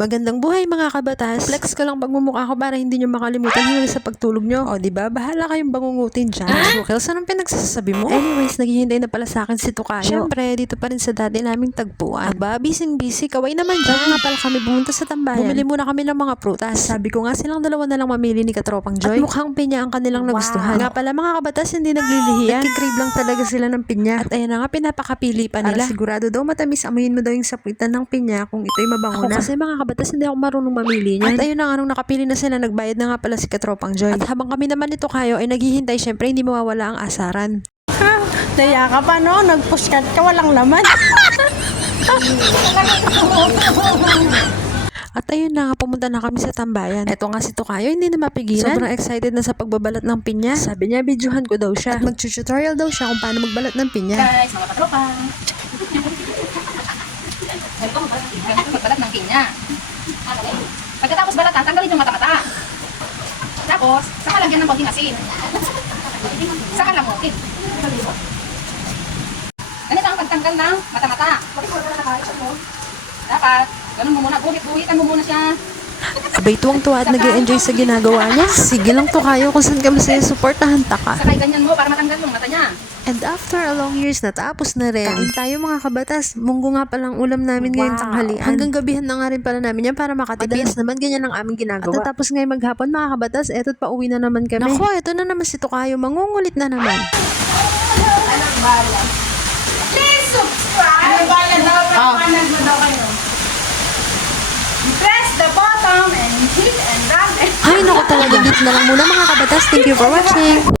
Magandang buhay mga kabatas. Flex ko lang pagmumukha ko para hindi nyo makalimutan hanggang sa pagtulog nyo. O diba, bahala kayong bangungutin dyan. Sukels, anong pinagsasabi mo? Anyways, naghihintay na pala sa akin si Tukayo. Syempre, dito pa rin sa dati naming tagpuan. Aba, busy, kaway naman dyan. Nga pala kami bumunta sa tambayan. Bumili muna kami ng mga prutas. Sabi ko nga silang dalawa na lang mamili ni Katropang Joy. At mukhang pinya ang kanilang nagustuhan. Nga pala mga kabatas, hindi naglilihiyan. Nagkikrave lang talaga sila ng pinya. At ayun na nga, pinapakapili pa nila. Para sigurado daw matamis, amuyin mo daw yung sapuitan ng pinya kung ito'y mabango na. Kasi mga kabatas, hindi ako marunong mamili niyan. At ayun na nga, nung nakapili na sila, nagbayad na nga pala si Katropang Joy. At habang kami naman nito kayo ay naghihintay, syempre hindi mawawala ang asaran. Daya ka pa no, nagpuskat ka, walang laman. At ayun na nga, pumunta na kami sa tambayan. Eto nga si Tukayo, hindi na mapigilan. Sobrang excited na sa pagbabalat ng pinya. Sabi niya, videohan ko daw siya. At mag-tutorial daw siya kung paano magbalat ng pinya. Guys, mga katropa. Ganito magbalat ng pinya. Pagkatapos balatan, tanggalin yung mata-mata. Tapos, saka lagyan ng konting asin. Saka lamutin. Ganito ang pagtanggal ng mata-mata. Dapat, ganun mo muna, buhitan mo muna siya. Abay, tuwang-tuwa at nag-e-enjoy sa ginagawa niya. Sige lang Tukayo, kung saan ka masaya, supportahan ka. Sakay ganyan mo para matanggal yung mata niya. And after a long years, natapos na rin. Kain tayo mga kabatas. Munggo nga palang ulam namin ngayong tanghalian. Hanggang gabihan na nga rin pala namin yan para makatipid. Madalas naman ganyan ang aming ginagawa. At natapos ngayong maghapon mga kabatas, eto't pauwi na naman kami. Nako, eto na naman si Tukayo. Mangungulit na naman. Please subscribe. Ano ba yan daw? Pagpapanag mo daw kayo. Press the button and hit and run. Ay, naku talaga. Dito na lang muna mga kabatas. Thank you for watching.